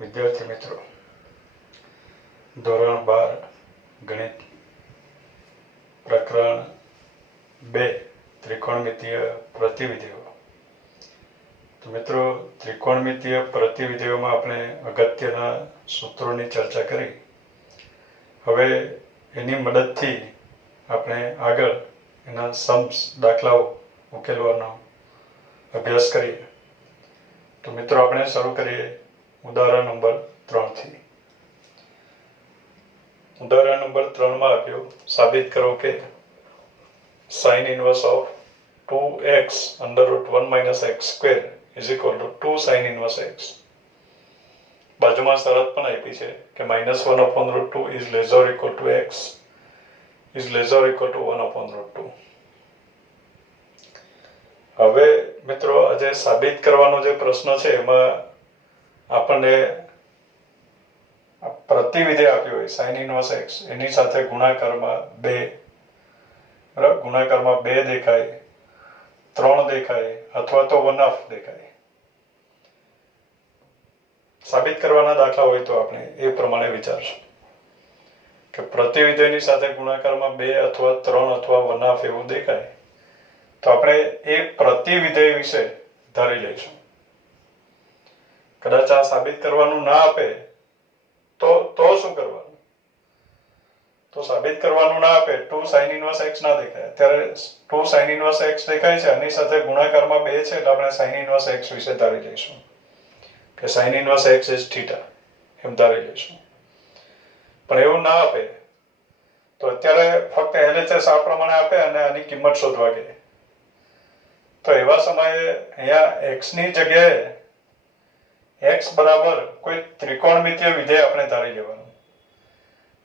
વિદ્યાર્થી મિત્રો, ધોરણ 12 ગણિત પ્રકરણ 2 ત્રિકોણમિતીય પ્રતિવિધિઓ. તો મિત્રો, ત્રિકોણમિતીય પ્રતિવિધિઓમાં આપણે અગત્યના સૂત્રોની ચર્ચા કરી. હવે એની મદદથી આપણે આગળ એના સમ્સ દાખલાઓ ઉકેલવાનો અભ્યાસ કરીએ. તો મિત્રો, આપણે શરૂ કરીએ ઉદાહરણ નંબર 3 થી. ઉદાહરણ નંબર 3 માં આપ્યું, સાબિત કરો કે sin inverse of 2x under root 1 minus x square is equal to 2 sin inverse x. બાજુમાં શરત પણ આપી છે કે -1 upon root 2 is less or equal to x is less or equal to 1 upon root 2. હવે મિત્રો, આજે સાબિત કરવાનો જે પ્રશ્ન છે એમાં આપણને પ્રતિવિધિ આપ્યું હોય sin inverse x, એની સાથે ગુણાકારમાં 2, બરાબર, ગુણાકારમાં 2 દેખાય, 3 દેખાય અથવા તો 1/2 દેખાય. સાબિત કરવાના દાખલા હોય તો આપણે એ પ્રમાણે વિચારશું કે પ્રતિવિધિની સાથે ગુણાકારમાં 2 અથવા 3 અથવા 1/2 એવું દેખાય તો આપણે એ પ્રતિવિધેય વિશે ધારી લઈશું. કદાચ આ સાબિત કરવાનું ના આપે તો શું કરવાનું? તો સાબિત કરવાનું ના આપે, 2 sin inverse x ના દેખાય. અત્યારે 2 sin inverse x દેખાય છે, આની સાથે ગુણાકારમાં 2 છે એટલે આપણે sin inverse x વિશે ધારી લઈશું કે sin inverse x is theta, એમ ધારી લઈશું. પણ એવું ના આપે તો અત્યારે ફક્ત LHS આ પ્રમાણે આપે અને આની કિંમત શોધવા કહે તો એવા સમયે અહીંયા x ની જગ્યાએ x બરાબર કોઈ ત્રિકોણમિતીય વિધેય આપણે ધારી લેવાનું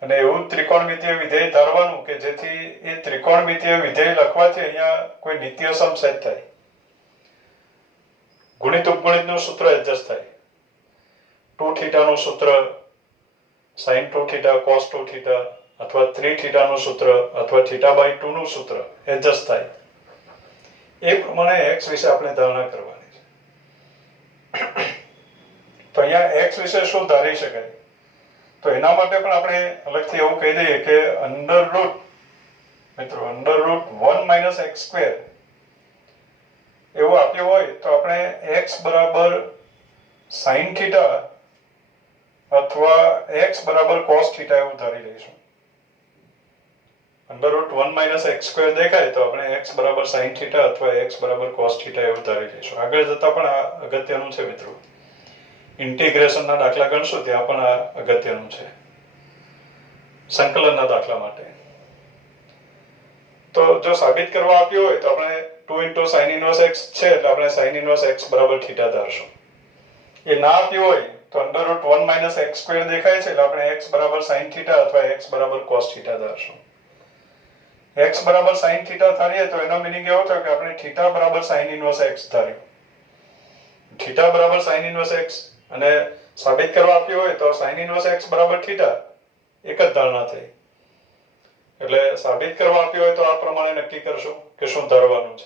અને એવું ત્રિકોણમિતીય વિધેય ધારવાનું કે જેથી એ ત્રિકોણમિતીય વિધેય લખવાથી અહીંયા કોઈ નિત્યસમ સેટ થાય, ગુણિત ઉપગણિતનું સૂત્ર એડજસ્ટ થાય. 2 થીટાનું સૂત્ર sin 2 થીટા cos 2 થીટા અથવા 3 થીટાનું સૂત્ર અથવા θ/2 નું સૂત્ર એડજસ્ટ થાય. એ પ્રમાણે x વિશે આપણે ધારણા કરવાની છે. તો અહીંયા x વિશે શું ધારી શકાય? તો એના માટે પણ આપણે અલગથી એવું કહી દઈએ કે under route 1 minus x square એવું આપ્યું હોય તો આપણે x બરાબર sin θ અથવા x બરાબર cos θ એવું ધારી લઈશું. Under route 1 minus x square દેખાય તો આપણે x બરાબર sin θ અથવા x બરાબર cos θ એવું ધારી લઈશું. આગળ જતા પણ આ અગત્યનું છે મિત્રો. ઇન્ટિગ્રેશનના દાખલા ગણશું ત્યાં પણ આ અગત્યનું છે સંકલનના દાખલા માટે. તો જો સાબિત કરવા આપ્યું હોય તો આપણે 2 sin inverse x છે એટલે આપણે sin inverse x બરાબર θ ધારશું. એ ના આપ્યું હોય તો under route 1 minus x square દેખાય છે એટલે આપણે x બરાબર sin θ અથવા x બરાબર cos θ ધારશું. x બરાબર sin θ ધારીએ તો એનો મીનિંગ એવો થયો કે આપણે θ બરાબર sin inverse x ધાર્યું. θ બરાબર sin inverse x અને સાબિત કરવા આપ્યું હોય તો sin inverse x બરાબર θ એક જ ધારણા થઈ. એટલે સાબિત કરવા આપ્યું હોય તો આ પ્રમાણે નક્કી કરશું કે શું ધારવાનું છે.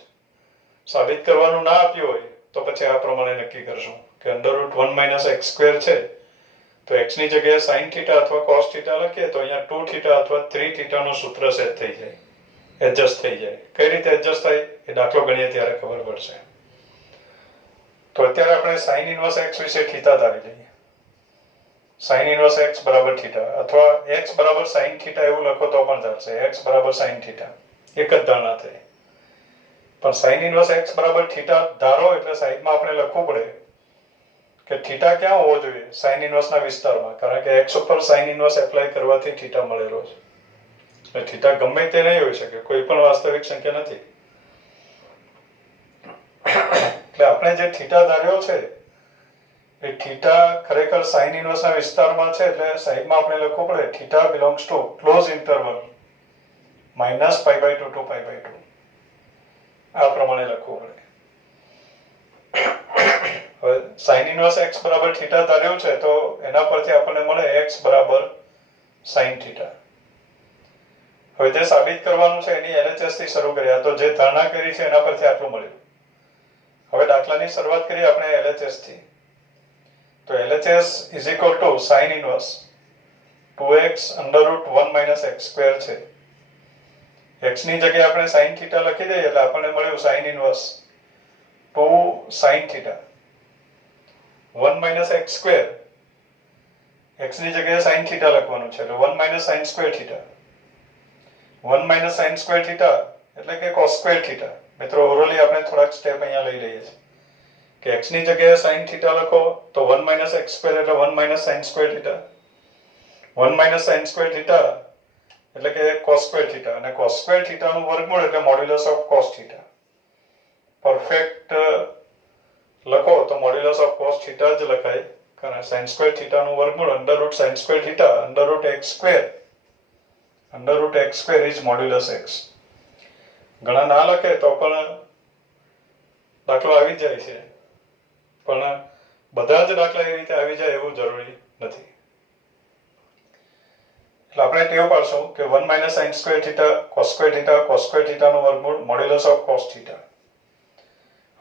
સાબિત કરવાનું ના આપ્યું હોય તો પછી આ પ્રમાણે નક્કી કરશું કે under route 1 minus x square છે તો x ની જગ્યાએ sin θ અથવા cos θ લખીએ તો અહીંયા 2 θ અથવા 3 θ નું સૂત્ર સેટ થઈ જાય, એડજસ્ટ થઈ જાય. કઈ રીતે એડજસ્ટ થાય એ દાખલો ગણીએ ત્યારે ખબર પડશે. તો અત્યારે આપણે sin inverse x વિશે θ ધારી લઈએ. sin inverse x બરાબર θ અથવા x બરાબર sin θ એવું લખો તો પણ ચાલશે. x બરાબર sin θ એક જ ધારણા થઈ. પણ sin inverse x બરાબર θ ધારો એટલે સાઈડમાં આપણે લખવું પડે કે θ ક્યાં હોવો જોઈએ? sin inverse ના વિસ્તારમાં, કારણ કે x ઉપર sin inverse એપ્લાય કરવાથી θ મળેલો છે. એટલે θ ગમે તે નહીં હોઈ શકે, કોઈ પણ વાસ્તવિક સંખ્યા નથી. એટલે આપણે જે θ ધાર્યો છે એ θ ખરેખર sin inverse ના વિસ્તારમાં છે એટલે સાઈડમાં આપણે લખવું પડે θ belongs to close interval -π/2 to π/2. આ પ્રમાણે લખવું પડે. હવે sin inverse x બરાબર θ ધાર્યું છે તો એના પરથી આપણને મળે x બરાબર sin θ. હવે જે સાબિત કરવાનું છે એની LHS થી શરૂ કર્યા તો જે ધારણા કરી છે એના પરથી આટલું મળ્યું. હવે દાખલાની શરૂઆત કરીએ આપણે LHS થી. તો LHS is equal to sine inverse 2x √1 minus x square છે. x ની જગ્યાએ આપણે sin થીટા લખી દઈએ એટલે આપણને મળ્યું sin inverse 2 sin theta 1 minus x square. x ની જગ્યાએ sin થીટા લખવાનું છે એટલે 1 minus sin square theta 1 minus sin square theta એટલે કે cos સ્ક્વેર થીટા. મિત્રો ઓરલી આપણે થોડાક સ્ટેપ અહીંયા લઈ લઈએ છીએ કે x ની જગ્યાએ sin થીટા લખો તો 1 માઇનસ x સ્ક્વેર એટલે 1 minus sin square theta 1 minus sin square theta એટલે કે cos સ્ક્વેર થીટા અને cos સ્ક્વેર થીટાનું વર્ગમૂળ એટલે modulus of cos theta. Perfect લખો તો મોડ્યુલસ ઓફ cos થીટા જ લખાય કારણ sin સ્ક્વેર થીટાનું વર્ગમૂળ √ sin square theta √ x square √x square is modulus x. ઘણા ના લખે તો પણ દાખલો આવી જાય છે પણ બધા જ દાખલા એ રીતે આવી જાય એવું જરૂરી નથી. એટલે આપણે ટેવ પાડશું કે 1 minus sin square theta cos square theta cos square થીટાનું વર્ગમૂળ modulus of cos theta.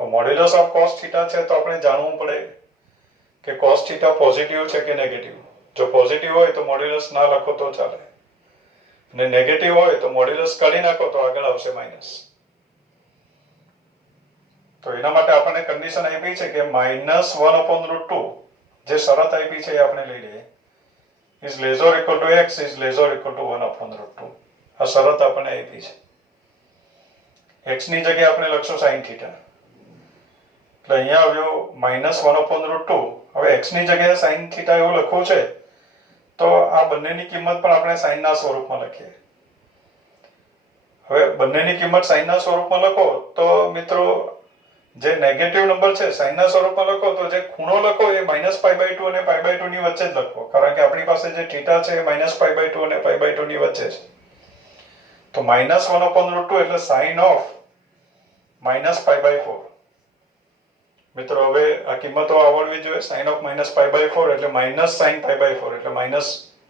Modulus of cos theta છે તો આપણે જાણવું પડે કે cos થીટા પોઝિટિવ છે કે નેગેટિવ. જો પોઝિટિવ હોય તો મોડ્યુલસ ના લખો તો ચાલે અને નેગેટિવ હોય તો મોડ્યુલસ કાઢી નાખો તો આગળ આવશે માઇનસ. તો એના માટે આપણને કન્ડિશન આપી છે કે -1/√2 જે શરત આપી છે એ આપણે લઈ લઈએ is less or equal to x is less or equal to 1/√2. આ શરત આપણને આપી છે. x ની જગ્યાએ આપણે લખશું sin થીટા એટલે અહીંયા આવ્યો -1/√2. હવે x ની જગ્યાએ sin થીટા એવું લખવું છે તો આ બંનેની કિંમત પણ આપણે sin ના સ્વરૂપમાં લખીએ. હવે બંનેની કિંમત sin ના સ્વરૂપમાં લખો તો મિત્રો જે નેગેટિવ નંબર છે sin ના સ્વરૂપમાં લખો તો જે ખૂણો લખો એ -π/2 અને π/2 ની વચ્ચે જ લખો કારણ કે આપણી પાસે જે થીટા છે એ -π/2 અને π/2 ની વચ્ચે છે. તો -1/√2 એટલે sin ઓફ -π/4. મિત્રો હવે આ કિંમતો આવડવી જોઈએ. sin ઓફ -π/4 એટલે -sin π/4 એટલે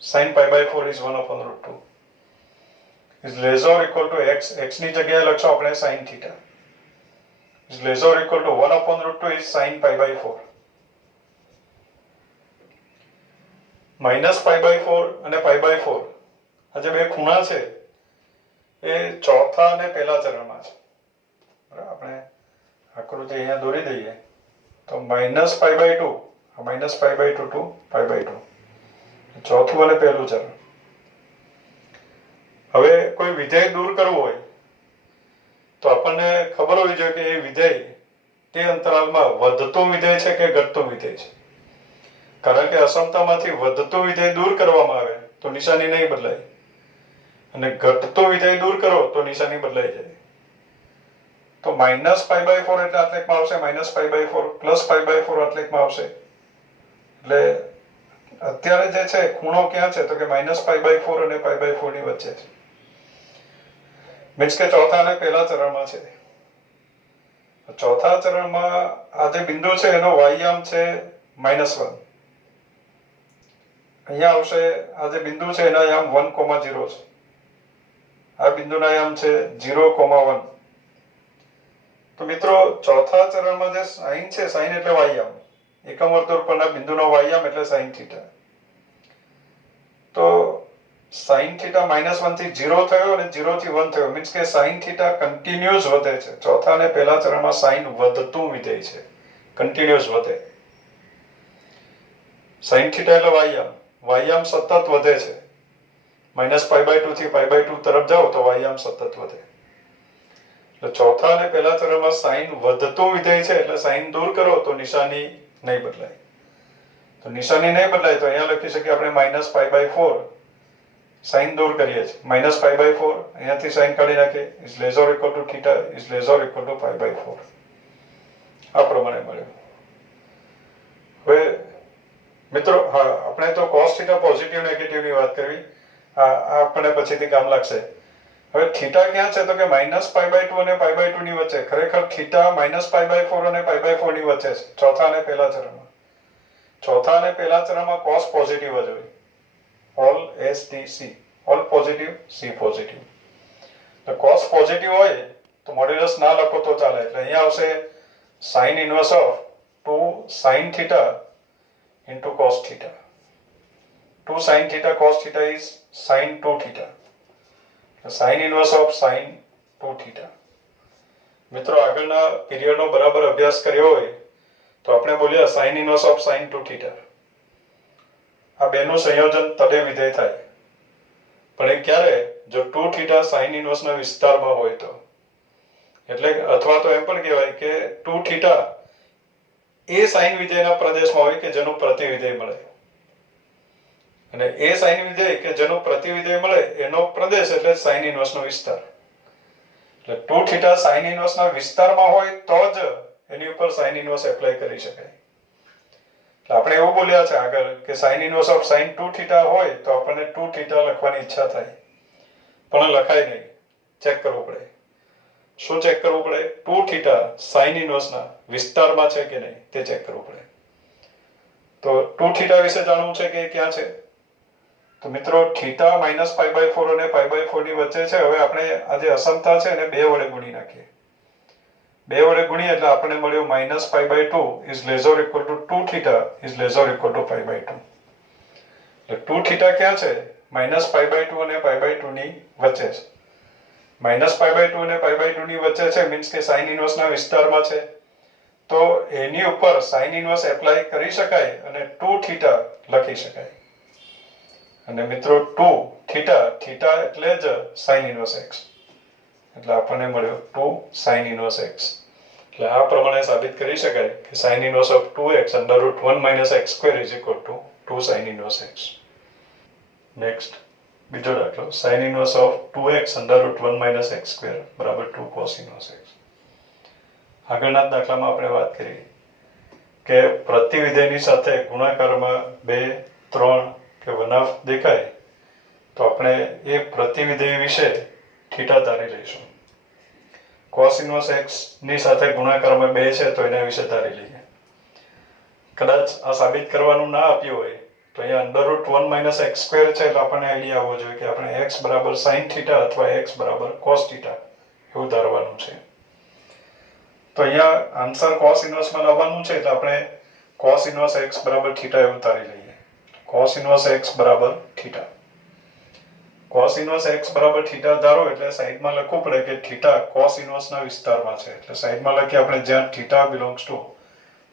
-sin π/4 is 1/√2 is less or equal to x. x ની જગ્યાએ લખશો આપણે sin theta is less or equal to 1/√2 is sin π/4. -π/4 અને π/4 આ જે બે ખૂણા છે એ ચોથા અને પહેલા ચરણમાં છે. બરાબર આપણે આકૃતિ અહીંયા દોરી દઈએ તો -π/2 આ -π/2 to π/2 ચોથું અને પહેલું ચરણ. હવે કોઈ વિધેય દૂર કરવું હોય તો આપણને ખબર હોવી જોઈએ કે એ વિધેય તે અંતરાલમાં વધતું વિધેય છે કે ઘટતું વિધેય છે. કારણ કે અસમતામાંથી વધતું વિધેય દૂર કરવામાં આવે તો નિશાની નહીં બદલાય અને ઘટતું વિધેય દૂર કરો તો નિશાની બદલાઈ જાય. તો -π/4 એટલે આટલેકમાં આવશે -π/4 +π/4 આટલેકમાં આવશે. એટલે અત્યારે જે છે ખૂણો ક્યાં છે તો કે -π/4 અને π/4 ની વચ્ચે છે. મીન્સ કે ચોથા અને પહેલા ચરણમાં છે. ચોથા ચરણમાં આ જે બિંદુ છે એનો વાયયામ છે -1. અહીંયા આવશે આ જે બિંદુ છે એના યામ 1,0 છે. આ બિંદુના યામ છે 0,1. તો મિત્રો ચોથા ચરણમાં જે સાઇન છે સાઇન એટલે વાયયામ એકમ વર્તુળ પરના બિંદુનો વાયયામ એટલે sin થીટા. તો sin થીટા -1 થી 0 થયો અને 0 થી 1 થયો મીન્સ કે sin થીટા કન્ટિન્યુઅસ વધે છે. ચોથા અને પહેલા ચરણમાં sin વધતું વિધેય છે કન્ટિન્યુઅસ વધે. sin થીટા એટલે વાયયામ સતત વધે છે. -π/2 થી π/2 તરફ જાઓ તો વાયયામ સતત વધે. એટલે ચોથા અને પહેલા ચરણમાં sin વધતું વિધેય છે એટલે sin દૂર કરો તો નિશાની નહીં બદલાય. તો નિશાની નહીં બદલાય તો અહીંયા લખી શકીએ આપણે -π/4 sin દૂર કરીએ છીએ -π/4 અહીંયાથી sin કાઢી નાખીએ is less or equal to theta is less or equal to π/4 આ પ્રમાણે મળ્યું. હવે મિત્રો હા આપણે તો cos થીટા પોઝિટિવ નેગેટિવ ની વાત કરવી આ આપણે પછીથી કામ લાગશે. હવે થીટા ક્યાં છે તો કે -π/2 અને π/2 ની વચ્ચે. ખરેખર થીટા -π/4 અને π/4 ની વચ્ચે છે ચોથા અને પહેલા ચરણમાં. ચોથા અને પહેલા ચરણમાં cos પોઝિટિવ જ હોય. all STC all positive C positive. તો cos પોઝિટિવ હોય તો મોડ્યુલસ ના લખો તો ચાલે. એટલે અહીંયા આવશે sin inverse of 2 sin theta into cos theta. 2 sin theta cos theta is sin 2 theta. The sin inverse of sin 2 theta. મિત્રો આગળના પીરિયડનો બરાબર અભ્યાસ કર્યો હોય તો આપણે બોલ્યા sin inverse of sin 2 theta. આ બેનું સંયોજન તળે વિધેય થાય. પણ એ ક્યારે? જો 2 theta sin inverse ના વિસ્તારમાં હોય તો. એટલે અથવા તો એમ પણ કહેવાય કે 2 theta એ sin વિધેયના પ્રદેશમાં હોય કે જેનું પ્રતિવિધેય મળે. અને એ sin વિધેય કે જેનું પ્રતિવિધેય મળે એનો પ્રદેશ એટલે sin inverse નો વિસ્તાર. એટલે 2 theta sin inverse ના વિસ્તારમાં હોય તો જ એની ઉપર sin inverse એપ્લાય કરી શકાય. એટલે આપણે એવું બોલ્યા છે આગળ કે sin inverse of sin 2 theta હોય તો આપણને 2 theta લખવાની ઈચ્છા થાય. પણ લખાય નહીં. ચેક કરવું પડે. શું ચેક કરવું પડે? 2 theta sin inverse ના વિસ્તારમાં છે કે નહીં તે ચેક કરવું પડે. તો 2 theta વિશે જાણવું છે કે ક્યાં છે? તો મિત્રો θ -π/4 અને π/4 ની વચ્ચે છે. હવે આપણે આ જે અસમતા છે એને 2 વડે ગુણી નાખીએ. 2 વડે ગુણીએ એટલે આપણને મળ્યું -π/2 is less or equal to 2 theta is less or equal to π/2. એટલે 2 theta ક્યાં છે? -π/2 અને π/2 ની વચ્ચે છે. -π/2 અને π/2 ની વચ્ચે છે મીન્સ કે sin inverse ના વિસ્તારમાં છે. તો એની ઉપર sin inverse એપ્લાય કરી શકાય અને 2 theta લખી શકાય. અને મિત્રો 2 theta એટલે જ sin inverse x. એટલે આપણને મળ્યો 2 sin inverse x. એટલે આ પ્રમાણે સાબિત કરી શકાય કે sin inverse of 2x under root 1 - x square is equal to 2 sin inverse x. Next બીજો દાખલો sin inverse of 2x under root 1 - x square બરાબર 2 cos inverse x. આગળના દાખલામાં આપણે વાત કરી કે પ્રતિવિધેયની સાથે ગુણાકારમાં 2 3 કે 1/2 દેખાય તો આપણે એ પ્રતિવિધેય વિશે θ ધારી લઈશું. cos inverse x ની સાથે ગુણાકારમાં 2 છે તો એના વિશે ધારી લઈએ. કદાચ આ સાબિત કરવાનું ના આપ્યું હોય તો અહીંયા under root 1 - x square છે એટલે આપણને આઈડિયા આવવો જોઈએ કે આપણે x બરાબર sin θ અથવા x બરાબર cos θ એવું ધારવાનું છે. તો અહીંયા આન્સર cos inverse માં લાવવાનું છે એટલે આપણે cos inverse x બરાબર θ એવું ધારી લઈએ. cos inverse x બરાબર θ. cos inverse x બરાબર θ ધારો એટલે સાઈડમાં લખવું પડે કે θ cos inverse ના વિસ્તારમાં છે. એટલે સાઈડમાં લખીએ આપણે જ્યાં θ belongs to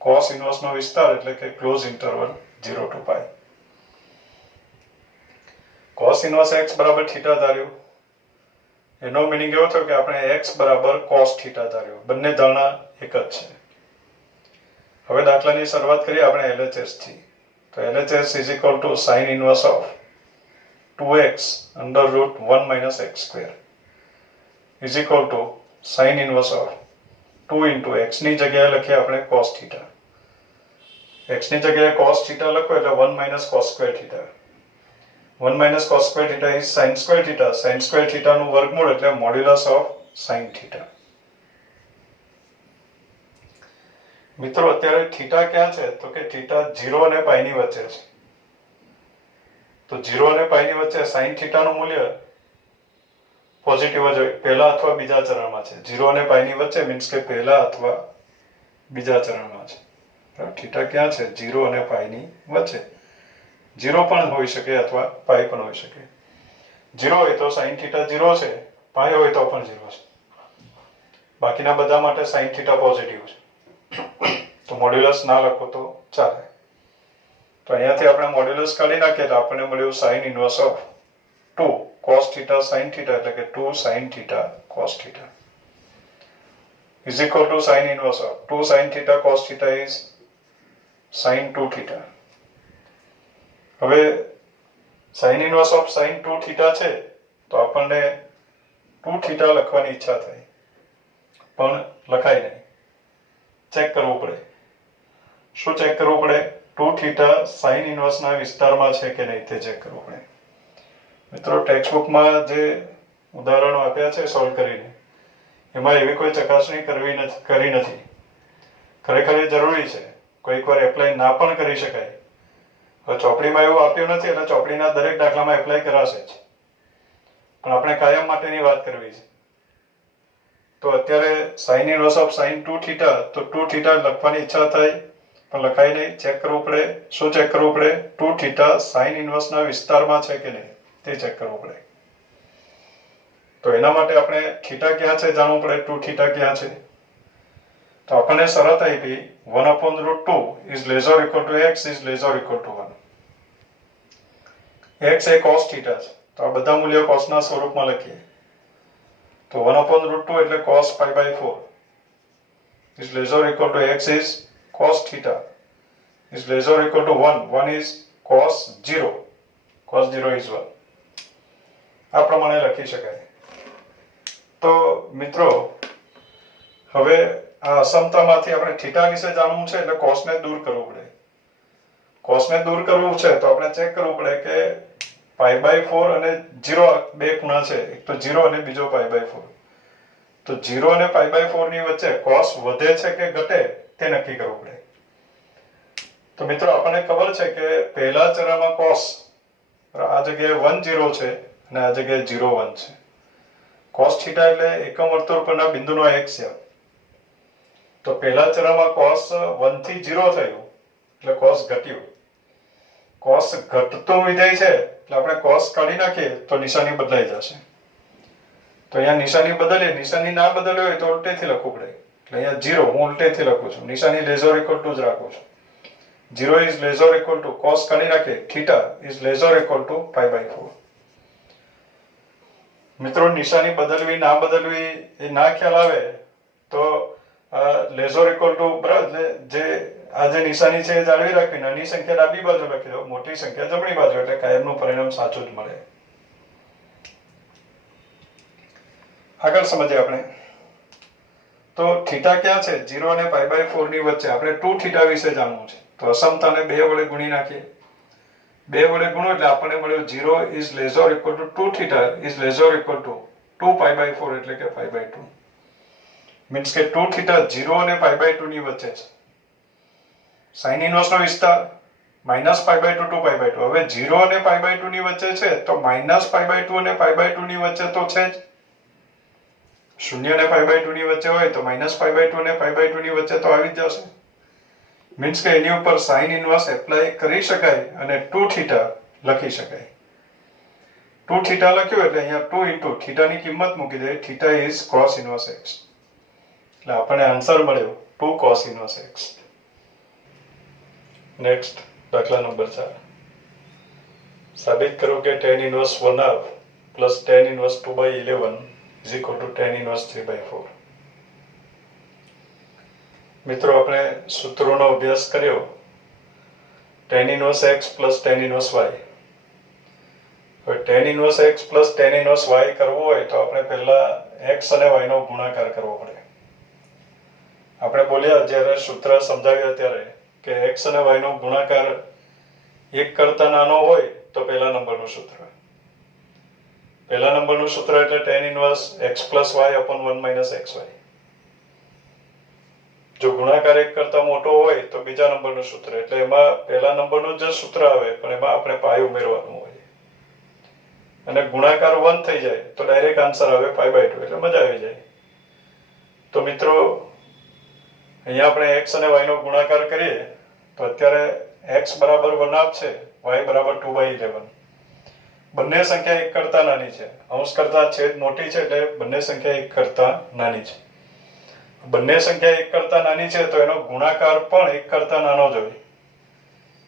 cos inverse નો વિસ્તાર એટલે કે close interval 0 to π. cos inverse x બરાબર θ ધાર્યું એનો મીનિંગ એવો થયો કે આપણે x બરાબર cos θ ધાર્યું. બંને ધારણા એક જ છે. હવે દાખલાની શરૂઆત કરીએ આપણે LHS થી. તો LHS is equal to sin inverse of 2x under root 1 - x square is equal to sin inverse of 2 into x ની જગ્યાએ લખીએ આપણે cos θ. x ની જગ્યાએ cos θ લખો એટલે 1 - cos square θ. 1 - cos square θ is sin square θ. sin square θ નું વર્ગમૂળ એટલે modulus of sin θ. મિત્રો અત્યારે θ ક્યાં છે? તો કે θ 0 અને π ની વચ્ચે છે. તો 0 અને π ની વચ્ચે sin θ નું મૂલ્ય પોઝિટિવ જ હોય પહેલા અથવા બીજા ચરણમાં છે. 0 અને π ની વચ્ચે મીન્સ કે પહેલા અથવા બીજા ચરણમાં છે. θ ક્યાં છે? 0 અને π ની વચ્ચે. 0 પણ હોઈ શકે અથવા π પણ હોઈ શકે. 0 હોય તો sin θ 0 છે, π હોય તો પણ 0 છે. બાકીના બધા માટે sin θ પોઝિટિવ છે. તો મોડ્યુલસ ના લખો તો ચાલે. તો અહીંયાથી આપણે મોડ્યુલસ કાઢી નાખીએ તો આપણને મળ્યું sin inverse of 2 cos θ sin θ એટલે કે 2 sin θ cos θ is equal to sin inverse of 2 sin θ cos θ is sin 2 θ. હવે sin inverse of sin 2 θ છે તો આપણને 2 θ લખવાની ઈચ્છા થઈ પણ લખાય નહીં. ચેક કરવું પડે. શું ચેક કરવું પડે? 2 θ sin inverse ના વિસ્તારમાં છે કે નહીં તે ચેક કરવું પડે. મિત્રો ટેક્સ્ટબુકમાં જે ઉદાહરણો આપ્યા છે સોલ્વ કરીને એમાં એવી કોઈ ચકાસણી કરી નથી. ખરેખર એ જરૂરી છે. કોઈક વાર એપ્લાય ના પણ કરી શકાય. હવે ચોપડીમાં એવું આપ્યું નથી એટલે ચોપડીના દરેક દાખલામાં એપ્લાય કરાશે જ. પણ આપણે કાયમ માટેની વાત કરવી છે. તો અત્યારે sin inverse of sin 2 θ તો 2 θ લખવાની ઈચ્છા થાય પણ લખાય નહીં, ચેક કરવું પડે. શું ચેક કરવું પડે? 2θ સાઇન ઇન્વર્સના વિસ્તારમાં છે કે નહીં તે ચેક કરવું પડે. તો એના માટે આપણે થીટા ક્યાં છે જાણવું પડે, 2θ ક્યાં છે. તો આપણને શરત આપી 1/√2 is less or equal to x is less or equal to 1. x A cos θ છે, તો આ બધા મૂલ્યો cosના સ્વરૂપમાં લખીએ. તો 1/√2 એટલે cos π/4 is less or equal to x is cos θ is less or equal to 1. 1 is cos 0. cos 0 is 1. આ પ્રમાણે લખી શકાય. તો મિત્રો હવે આ અસમતામાંથી આપણે થીટા વિશે જાણવું છે એટલે કોસને દૂર કરવું પડે. કોસને દૂર કરવું છે તો આપણે ચેક કરવું પડે કે π/4 અને 0 બે ખૂણા છે, એક તો 0 અને બીજો π/4. તો 0 અને π/4 ની વચ્ચે કોસ વધે છે કે ઘટે તે નક્કી કરવું પડે. તો મિત્રો આપણને ખબર છે કે પહેલા ચરામાં કોસ આ જગ્યાએ 1 0 છે અને આ જગ્યાએ 0 1 છે. cos θ એટલે એકમ વર્તુળ પરના બિંદુનો x છે. તો પહેલા ચરામાં cos 1 થી 0 થયું એટલે cos ઘટ્યું. cos ઘટતું વિધેય છે એટલે આપણે cos કાઢી નાખીએ તો નિશાની બદલાઈ જશે. તો અહીંયા નિશાની બદલીએ, નિશાની ના બદલી હોય તો ઉલટેથી લખવું પડે. એટલે અહીંયા 0 હું ઉલટેથી લખું છું, નિશાની less or equal to જ રાખું છું. 0 is less or equal to cos કાઢી નાખીએ, θ is less or equal to π/4. મિત્રો નિશાની બદલવી ના બદલવી એ ના ખ્યાલ આવે તો less or equal to બરાબર જે આ જે નિશાની છે એ જાળવી રાખવી, નાની સંખ્યા ડાબી બાજુ લખી દો, મોટી સંખ્યા જમણી બાજુ, એટલે કાયમનું પરિણામ સાચું જ મળે. આગળ સમજીએ આપણે. તો થીટા ક્યાં છે? 0 અને π/4 ની વચ્ચે. આપણે 2θ વિશે જાણવું છે. તો અસમતાને 2 વડે ગુણી નાખીએ. 2 વડે ગુણો એટલે આપણને મળ્યું 0 is less or equal to 2θ is less or equal to 2π/4 એટલે કે π/2. મીન્સ કે 2θ 0 અને π/2 ની વચ્ચે છે. સાઇન ઇન્વર્સનો વિસ્તાર -π/2 2π/2. હવે 0 અને π/2 ની વચ્ચે છે તો -π/2 અને π/2 ની વચ્ચે તો છે જ. 0 અને π/2 ની વચ્ચે હોય તો -π/2 અને π/2 ની વચ્ચે તો આવી જ જશે. મીન્સ કે એની ઉપર સાઇન ઇન્વર્સ એપ્લાય કરી શકાય અને 2θ લખી શકાય. 2θ લખ્યું એટલે અહીંયા 2 into θ ની કિંમત મૂકી દે. θ is cos inverse x. એટલે આપણને આન્સર મળ્યો 2 cos inverse x. નેક્સ્ટ દાખલા નંબર 4. સાબિત કરો કે tan inverse 1/2 plus tan inverse 2/11 is equal to tan inverse 3/4. મિત્રો આપણે સૂત્રોનો અભ્યાસ કર્યો. tan inverse x plus tan inverse y. હવે tan inverse x plus tan inverse y કરવું હોય તો આપણે પહેલા x અને y નો ગુણાકાર કરવો પડે. આપણે બોલ્યા જ્યારે સૂત્ર સમજાવ્યા ત્યારે કે x અને y નો ગુણાકાર 1 કરતા નાનો હોય તો પહેલા નંબરનું સૂત્ર. પહેલા નંબરનું સૂત્ર એટલે tan inverse x plus y upon 1 minus xy. જો ગુણાકાર 1 કરતા મોટો હોય તો બીજા નંબરનું સૂત્ર. એટલે એમાં પહેલા નંબરનું જ સૂત્ર આવે પણ એમાં આપણે પાઈ ઉમેરવાનું હોય. અને ગુણાકાર 1 થઈ જાય તો ડાયરેક્ટ આન્સર આવે π/2 એટલે મજા આવી જાય. તો મિત્રો અહીંયા આપણે x અને y નો ગુણાકાર કરીએ તો અત્યારે x બરાબર 1/2 છે, y બરાબર 2/11. બંને સંખ્યા 1 કરતા નાની છે. અંશ કરતા છેદ મોટી છે એટલે બંને સંખ્યા 1 કરતા નાની છે. બંને સંખ્યા 1 કરતા નાની છે તો એનો ગુણાકાર પણ 1 કરતા નાનો જ હોય.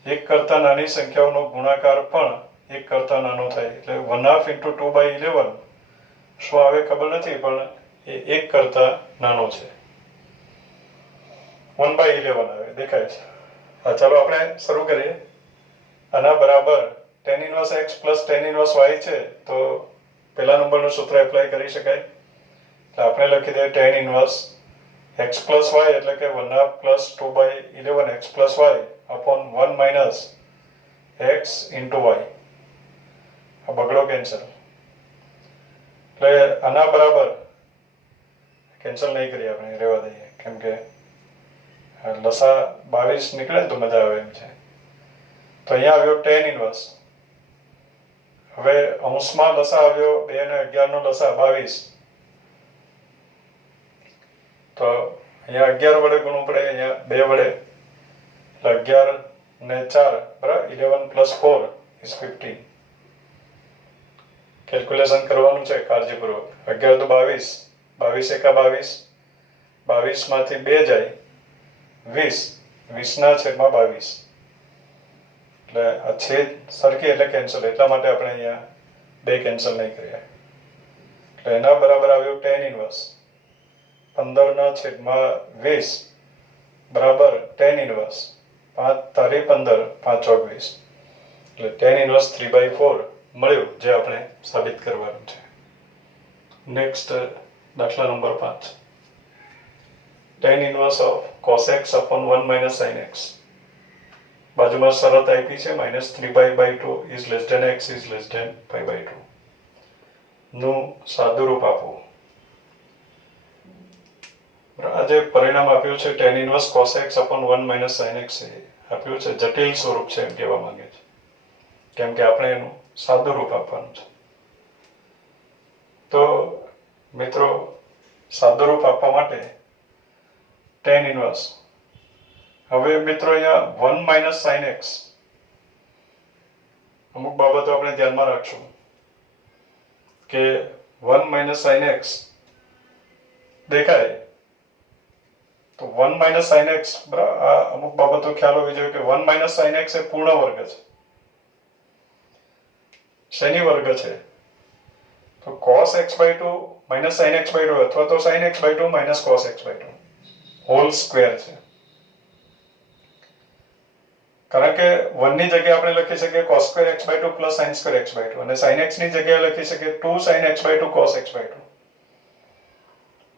1 કરતા નાની સંખ્યાઓનો ગુણાકાર પણ 1 કરતા નાનો થાય. એટલે 1/2 into 2/11 શું આવે ખબર નથી પણ એ 1 કરતા નાનો છે. 1/11 આવે દેખાય છે. હા ચાલો આપણે શરૂ કરીએ. આના બરાબર tan inverse x plus tan inverse y છે તો પહેલા નંબરનું સૂત્ર એપ્લાય કરી શકાય. એટલે આપણે લખી દઈએ tan inverse x plus y એટલે કે 1/2 plus 2/11 x plus y upon 1 minus x into y. આ બગડો કેન્સલ. એટલે આના બરાબર કેન્સલ નહીં કરીએ આપણે, રહેવા દઈએ કેમ કે લસા 22 નીકળે તો મજા આવે એમ છે. તો અહીંયા આવ્યો tan inverse. હવે અંશમાં લસા આવ્યો 2 અને 11 નો લસા 22. તો અહીંયા 11 વડે ગુણવું પડે, અહીંયા 2 વડે. એટલે 11 ને 4 બરાબર 11 + 4 = 15. કેલ્ક્યુલેશન કરવાનું છે કાળજીપૂર્વક. 11 તો 22, 22 એકા 22, 22 માંથી 2 જાય 20, 20 ના છેદમાં 22. એટલે આ છેદ સરખી એટલે કેન્સલ, એટલા માટે આપણે અહીંયા 2 કેન્સલ નહીં કર્યા. એટલે એના બરાબર આવ્યું tan ઇન્વર્સ 15 ના છેદમાં 20 બરાબર tan ઇન્વર્સ 5 તારી 15, 5 ચોક 20. એટલે tan ઇન્વર્સ 3/4 મળ્યું, જે આપણે સાબિત કરવાનું છે. નેક્સ્ટ દાખલા number 5. tan inverse of cos x upon 1 - sin x. બાજુમાં શરત આપી છે -3π/2 is less than x is less than π/2 નું સાદું રૂપ આપવું. આ જે પરિણામ આપ્યું છે tan inverse cos x upon 1 - sin x આપ્યું છે, જટિલ સ્વરૂપ છે એમ કહેવા માંગે છે, કેમ કે આપણે એનું સાદું રૂપ આપવાનું છે. તો મિત્રો, સાદું રૂપ આપવા માટે tan ઇન્વર્સ, હવે મિત્રો અહીંયા 1 - sin x, અમુક બાબતો આપણે ધ્યાનમાં રાખશું કે 1 - sin x દેખાય તો 1 - sin x, બરાબર, આ અમુક બાબતો ખ્યાલ હોવી જોઈએ કે 1 - sin x એ પૂર્ણ વર્ગ છે. શેની વર્ગ છે? તો cos x/2 - sin x/2 અથવા તો sin x/2 - cos x/2 whole square છે. કારણ કે 1 ની જગ્યાએ આપણે લખી શકીએ cos² x/2 + sin² x/2 અને sin x ની જગ્યાએ લખી શકીએ 2 sin x/2 cos x/2.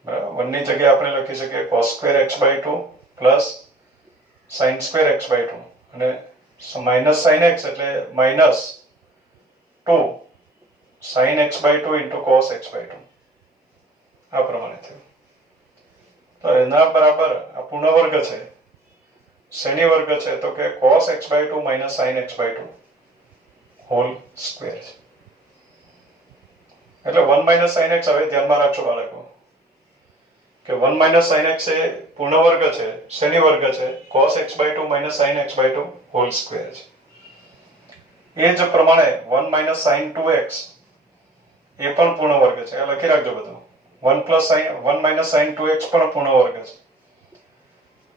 બરાબર, 1 ની જગ્યાએ આપણે લખી શકીએ cos² x/2 + sin² x/2 અને -sin x એટલે -2 sin x/2 * cos x/2. આ પ્રમાણે થયું. તો એના બરાબર આ પૂર્ણ વર્ગ છે. શેની વર્ગ છે? તો કે cos x/2 - sin x/2 whole square છે. એટલે 1 - sin x, હવે ધ્યાનમાં રાખજો બાળકો કે 1 - sin x એ પૂર્ણ વર્ગ છે. શેની વર્ગ છે? cos x/2 - sin x/2 whole square છે. એ જ પ્રમાણે 1 - sin 2x એ પણ પૂર્ણ વર્ગ છે. આ લખી રાખજો બધું. 1 - sin 2x પણ પૂર્ણ વર્ગ છે.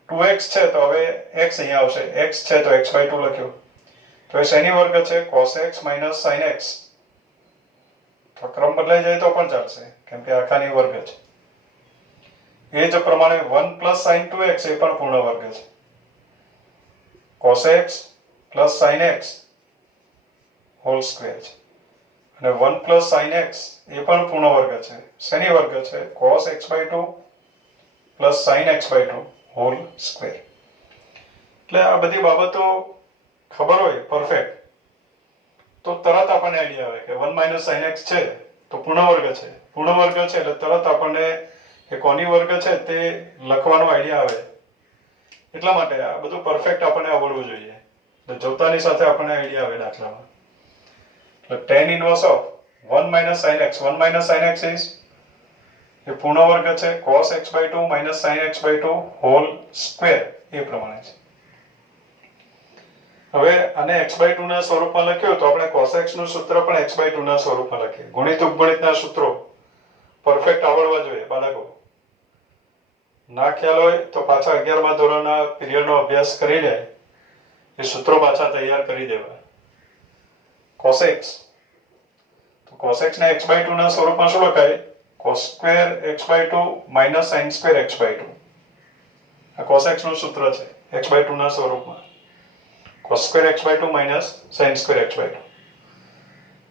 2x છે તો હવે x અહીંયા આવશે, x છે તો x/2 લખ્યું. તો એ શેની વર્ગ છે? cos x - sin x. તો ક્રમ બદલાઈ જાય તો પણ ચાલશે, કેમ કે આખાની વર્ગ છે. એ જ પ્રમાણે 1 + sin 2x એ પણ પૂર્ણ વર્ગ છે. cos x + sin x whole square છે. અને 1 + sin x એ પણ પૂર્ણ વર્ગ છે. શેની વર્ગ છે? cos x/2 + sin x/2 whole square. એટલે આ બધી બાબતો ખબર હોય પરફેક્ટ તો તરત આપણને આઈડિયા આવે કે 1 - sin x છે તો પૂર્ણ વર્ગ છે. પૂર્ણ વર્ગ છે એટલે તરત આપણને એ કોની વર્ગ છે તે લખવાનો આઈડિયા આવે. એટલા માટે આ બધું પરફેક્ટ આપણને આવડવું જોઈએ. એટલે જોતાની સાથે આપણને આઈડિયા આવે દાખલામાં. એટલે tan inverse of 1 - sin x, 1 - sin x is એ પૂર્ણ વર્ગ છે cos x/2 - sin x/2 whole square, એ પ્રમાણે છે. હવે આને x/2 ના સ્વરૂપમાં લખ્યું તો આપણે cos x નું સૂત્ર પણ x/2 ના સ્વરૂપમાં લખીએ. ગુણિત ઉપગણિતના સૂત્રો પરફેક્ટ આવડવા જોઈએ બાળકો. ના ખ્યાલ હોય તો પાછા 11મા ધોરણના પીરિયડનો અભ્યાસ કરીને એ સૂત્રો પાછા તૈયાર કરી દેવા. cos x, તો cos x ને x/2 ના સ્વરૂપમાં શું લખાય? cos² x/2 - sin² x/2. આ cos x નું સૂત્ર છે x/2 ના સ્વરૂપમાં. cos² x/2 - sin² x/2.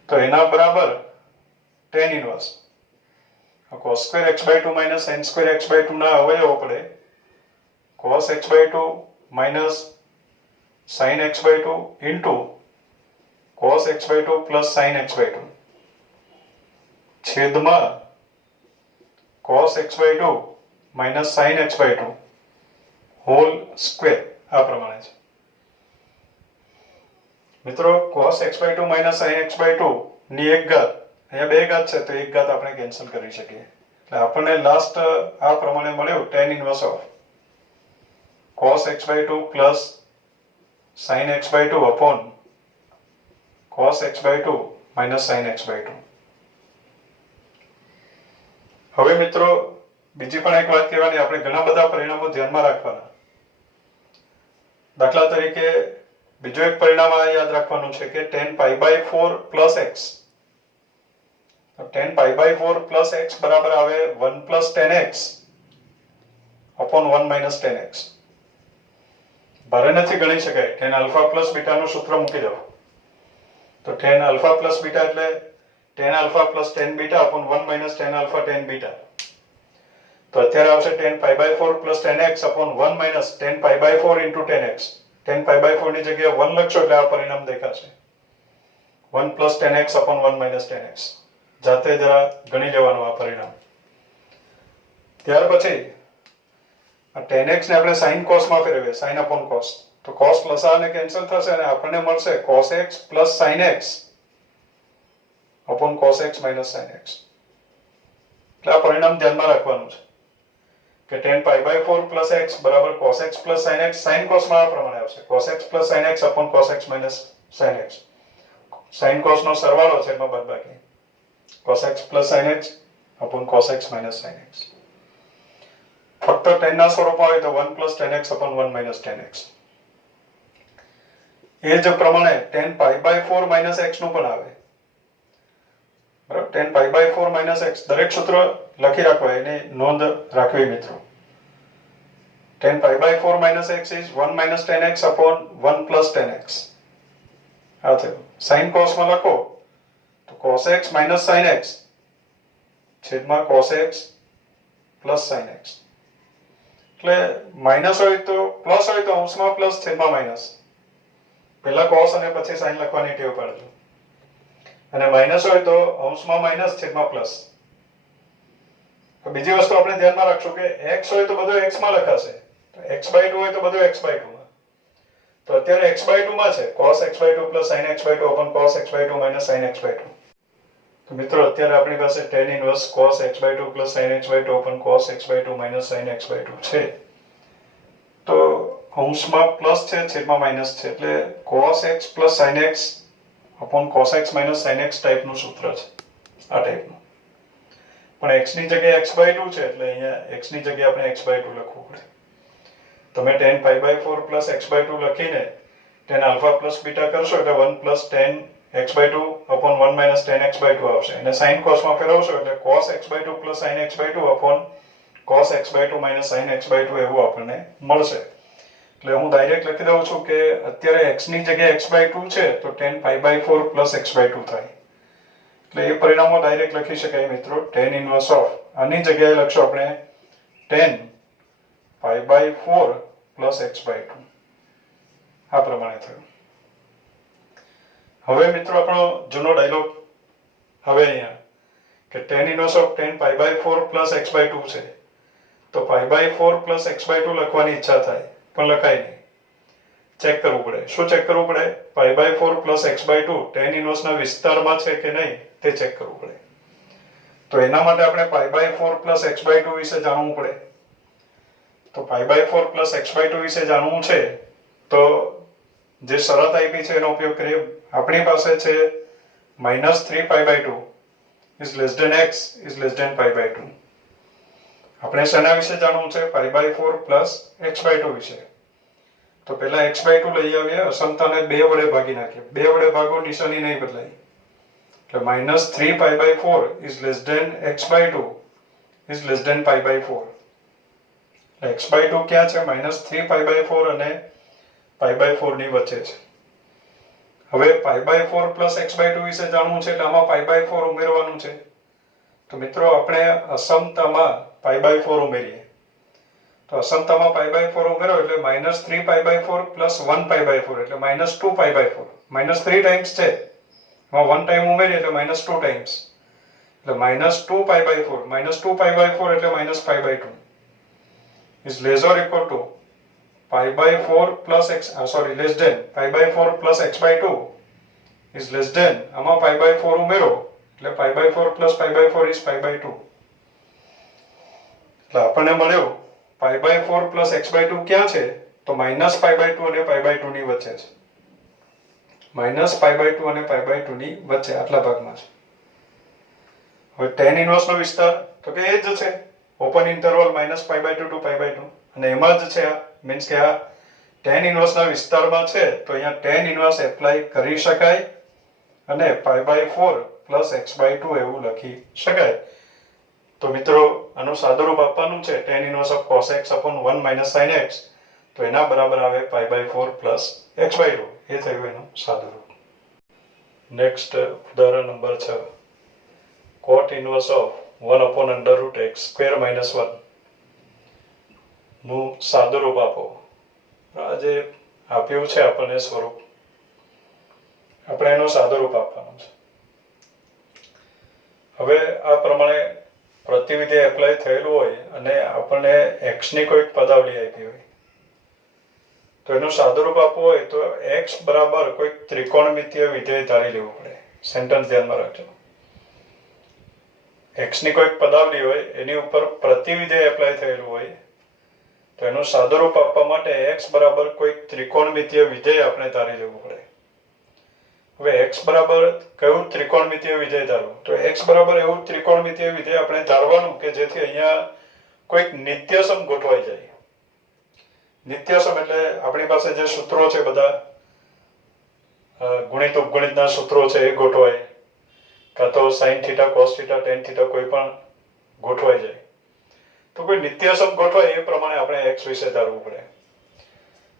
તો એના બરાબર tan inverse cos² x/2 - sin² x/2 ના અવયવો પડે cos x/2 - sin x/2 * cos x/2 + sin x/2 છેદમાં cos x/2 - sin x/2 whole square. આ પ્રમાણે છે મિત્રો. cos x/2 - sin x/2 ની એક ઘાત, અહીંયા બે ઘાત છે તો એક ઘાત આપણે કેન્સલ કરી શકીએ. એટલે આપણને લાસ્ટ આ પ્રમાણે મળ્યું tan inverse of cos x/2 + sin x/2 upon cos x/2 minus sin x/2. હવે મિત્રો બીજી પણ એક વાત કહેવાની, આપણે ઘણા બધા પરિણામો ધ્યાનમાં રાખવાના. દાખલા તરીકે બીજો એક પરિણામ આ યાદ રાખવાનું છે કે tan π/4 plus x. તો tan π/4 plus x બરાબર આવે 1 plus tan x upon 1 minus tan x. ભારે નથી ગણી શકાય. tan alpha plus beta નું સૂત્ર મૂકી દો. તો tan alpha plus beta એટલે tan alpha plus tan beta upon 1 minus tan alpha tan beta. તો અત્યારે આવશે tan π/4 plus tan x upon 1 minus tan π/4 into tan x. tan π/4 ની જગ્યાએ 1 લખશો એટલે આ પરિણામ દેખાશે. 1 plus tan x upon 1 minus tan x. જાતે જરા ગણી લેવાનું આ પરિણામ. ત્યાર પછી આ tan x ને આપણે sin cos માં ફેરવીએ, sin upon cos. તો cos પ્લસ આ ને કેન્સલ થશે અને આપણને મળશે cos x plus sin x upon cos x minus sin x. એટલે આ પરિણામ ધ્યાનમાં રાખવાનું છે કે tan π/4 plus x બરાબર cos x plus sin x. sin cos માં આ પ્રમાણે આવશે cos x plus sin x upon cos x minus sin x. sin cos નો સરવાળો છે એમાં બાદબાકી cos x plus sin x upon cos x minus sin x. ફક્ત tan ના સ્વરૂપમાં હોય તો 1 plus tan x upon 1 minus tan x. એ જ પ્રમાણે tan π/4 minus x નું પણ આવે. બરાબર, tan π/4 minus x દરેક સૂત્ર લખી રાખવા, એની નોંધ રાખવી મિત્રો. tan π/4 minus x is 1 minus tan x upon 1 plus tan x. આ થયું. sin cos માં લખો તો cos x minus sin x છેદમાં cos x plus sin x. એટલે માઇનસ હોય તો પ્લસ, હોય તો અંશમાં પ્લસ છેદમાં માઇનસ. પહેલા cos અને પછી sin લખવાની ટેવ પાડજો. અને માઇનસ હોય તો અંશમાં માઇનસ છેદમાં પ્લસ. બીજી વસ્તુ આપણે ધ્યાનમાં રાખશું કે x હોય તો બધું x માં લખાશે, તો x/2 હોય તો બધું x/2 માં. તો અત્યારે x/2 માં છે cos x/2 plus sin x/2 upon cos x/2 minus sin x/2. તો મિત્રો અત્યારે આપણી પાસે tan inverse cos x/2 plus sin x/2 upon cos x/2 minus sin x/2 છે. તો અંશમાં પ્લસ છે છેદમાં માઇનસ છે, એટલે cos x plus sin x upon cos x minus sin x ટાઈપનું સૂત્ર છે, આ ટાઈપનું. પણ x ની જગ્યાએ x/2 છે એટલે અહીંયા x ની જગ્યાએ આપણે x/2 લખવું પડે. તમે tan π/4 plus x/2 લખીને tan alpha plus beta કરશો એટલે 1 plus tan x/2 upon 1 minus tan x/2 આવશે. અને sin cos માં ફેરવશો એટલે cos x/2 plus sin x/2 upon cos x/2 minus sin x/2 એવું આપણને મળશે. એટલે હું ડાયરેક્ટ લખી દઉં છું કે અત્યારે x ની જગ્યાએ x/2 છે તો tan π/4 plus x/2 થાય. એટલે એ પરિણામો ડાયરેક્ટ લખી શકાય મિત્રો. tan inverse of આની જગ્યાએ લખશો આપણે tan π/4 plus x/2. આ પ્રમાણે થયું. હવે મિત્રો આપણો જૂનો ડાયલોગ હવે અહીંયા કે tan inverse of tan π/4 plus x/2 છે. તો π/4 plus x/2 લખવાની ઈચ્છા થાય પણ લખાય નહીં. ચેક કરવું પડે. શું ચેક કરવું પડે? π/4 plus x/2 tan inverse ના વિસ્તારમાં છે કે નહીં તે ચેક કરવું પડે. તો એના માટે આપણે π/4 plus x/2 વિશે જાણવું પડે. તો π/4 plus x/2 વિશે જાણવું છે તો જે શરત આપી છે એનો ઉપયોગ કરીએ. આપણી પાસે છે -3π/2 is less than x is less than π/2. આપણે શેના વિશે જાણવું છે? π/4 plus x/2 વિશે. તો પહેલા x/2 લઈ આવીએ, અસમતાને 2 વડે ભાગી નાખીએ. 2 વડે ભાગો, નિશાની નહીં બદલાય. એટલે -3π/4 is less than x/2 is less than π/4. x/2 ક્યાં છે? -3π/4 અને π/4 ની વચ્ચે છે. હવે π/4 plus x/2 વિશે જાણવું છે એટલે આમાં π/4 ઉમેરવાનું છે. તો મિત્રો આપણે અસમતામાં π/4 ઉમેરીએ. તો અસમતામાં π/4 ઉમેરો એટલે -3π/4 plus 1π/4 એટલે -2π/4. -3 ટાઈમ્સ છે, એમાં 1 ટાઈમ ઉમેરીએ એટલે -2 ટાઈમ્સ. એટલે -2π/4 -2π/4 એટલે -π/2 is less or equal to π/4 plus x less than π/4 plus x/2 is less than આમાં π/4 ઉમેરો એટલે π/4 plus π/4 is π/2. એટલે આપણને મળ્યો π/4 plus x/2 ક્યાં છે? તો -π/2 અને π/2 ની વચ્ચે છે. -π/2 અને π/2 ની વચ્ચે આટલા ભાગમાં છે. હવે tan ઇન્વર્સ નો વિસ્તાર તો કે એ જ છે, ઓપન ઇન્ટરવલ -π/2 to π/2, અને એમાં જ છે આ, મીન્સ કે આ tan ઇન્વર્સ ના વિસ્તારમાં છે તો અહીંયા tan ઇન્વર્સ એપ્લાય કરી શકાય અને π/4 + x/2 એવું લખી શકાય. તો મિત્રો આનું સાદુરૂપ આપવાનું છે tan inverse of cos x upon 1 - sin x, તો એના બરાબર આવે π/4 + x/2. એ થયું એનું સાદુરૂપ. નેક્સ્ટ ઉદાહરણ number 6, cot inverse of 1/√x² - 1 નું સાદુરૂપ આપો. આ જે આપ્યું છે આપણને સ્વરૂપ, આપણે એનું સાદુરૂપ આપવાનું છે. હવે આ પ્રમાણે પ્રતિવિધિ એપ્લાય થયેલું હોય અને આપણને x ની કોઈક પદાવલી આપી હોય, તો એનું સાદુરૂપ આપવું હોય તો x બરાબર કોઈક ત્રિકોણમિતીય વિધેય ધારી લેવું પડે. સેન્ટેન્સ ધ્યાનમાં રાખજો. x ની કોઈક પદાવલી હોય, એની ઉપર પ્રતિવિધેય એપ્લાય થયેલું હોય, તો એનું સાદુરૂપ આપવા માટે x બરાબર કોઈક ત્રિકોણમિતીય વિધેય આપણે ધારી લેવું પડે. હવે x બરાબર કયું ત્રિકોણમિતીય વિધેય ધારવું? તો x બરાબર એવું ત્રિકોણમિતીય વિધેય આપણે ધારવાનું કે જેથી અહીંયા કોઈક નિત્યસમ ગોઠવાઈ જાય. નિત્યસમ એટલે આપણી પાસે જે સૂત્રો છે બધા ગુણિત ઉપગુણિતના સૂત્રો છે એ ગોઠવાય, કાં તો sin θ cos θ tan θ કોઈ પણ ગોઠવાઈ જાય. તો કોઈ નિત્યસમ ગોઠવાય એ પ્રમાણે આપણે x વિશે ધારવું પડે.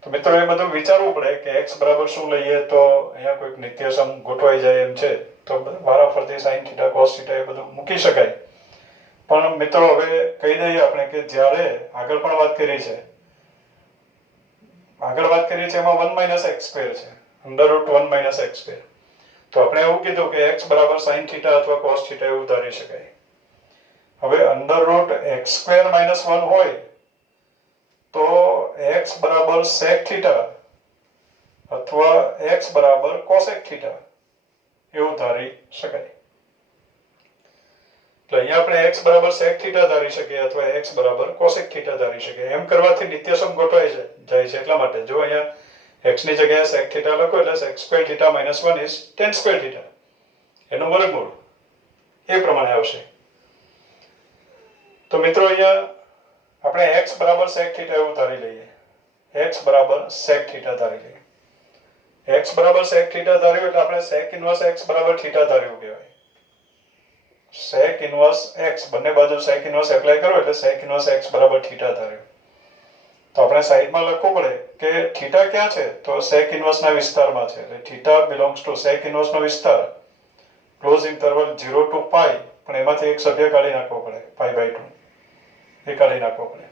તો મિત્રો એ બધું વિચારવું પડે કે x બરાબર શું લઈએ તો અહીંયા કોઈક નિત્યસમ ગોઠવાઈ જાય એમ છે, તો વારાફરતી sin θ cos θ એ બધું મૂકી શકાય. પણ મિત્રો હવે કહી દઈએ આપણે કે જ્યારે આગળ પણ વાત કરી છે, એમાં 1 - x² છે, √1 - x². તો આપણે એવું કીધું કે x બરાબર sin θ અથવા cos θ એવું ધારી શકાય. હવે √x² - 1 હોય તો x બરાબર sec θ અથવા x બરાબર cosec θ એવું ધારી શકાય. તો અહીંયા આપણે x બરાબર sec θ ધારી શકીએ અથવા x બરાબર cosec θ ધારી શકીએ. એમ કરવાથી નિત્યસમ ગોઠવાઈ જાય છે. એટલા માટે જો અહીંયા x ની જગ્યાએ sec θ લખો એટલે sec² θ - 1 is tan² θ, એનું વર્ગમૂળ એ પ્રમાણે આવશે. તો મિત્રો અહીંયા આપણે x બરાબર sec θ એવું ધારી લઈએ. x બરાબર sec θ ધારી લઈએ. x બરાબર sec θ ધાર્યું એટલે આપણે sec ઇન્વર્સ x બરાબર θ ધાર્યું કહેવાય. sec ઇન્વર્સ x, બંને બાજુ sec ઇન્વર્સ એપ્લાય કરો એટલે sec ઇન્વર્સ x બરાબર θ ધાર્યું. તો આપણે સાઈડમાં લખવું પડે કે θ ક્યાં છે? તો sec ઇન્વર્સ ના વિસ્તારમાં છે. એટલે θ belongs to sec ઇન્વર્સ નો વિસ્તાર ક્લોઝ ઇન્ટરવલ 0 to π, પણ એમાંથી એક સભ્ય કાઢી નાખવો પડે, π/2 એ કાઢી નાખવો પડે.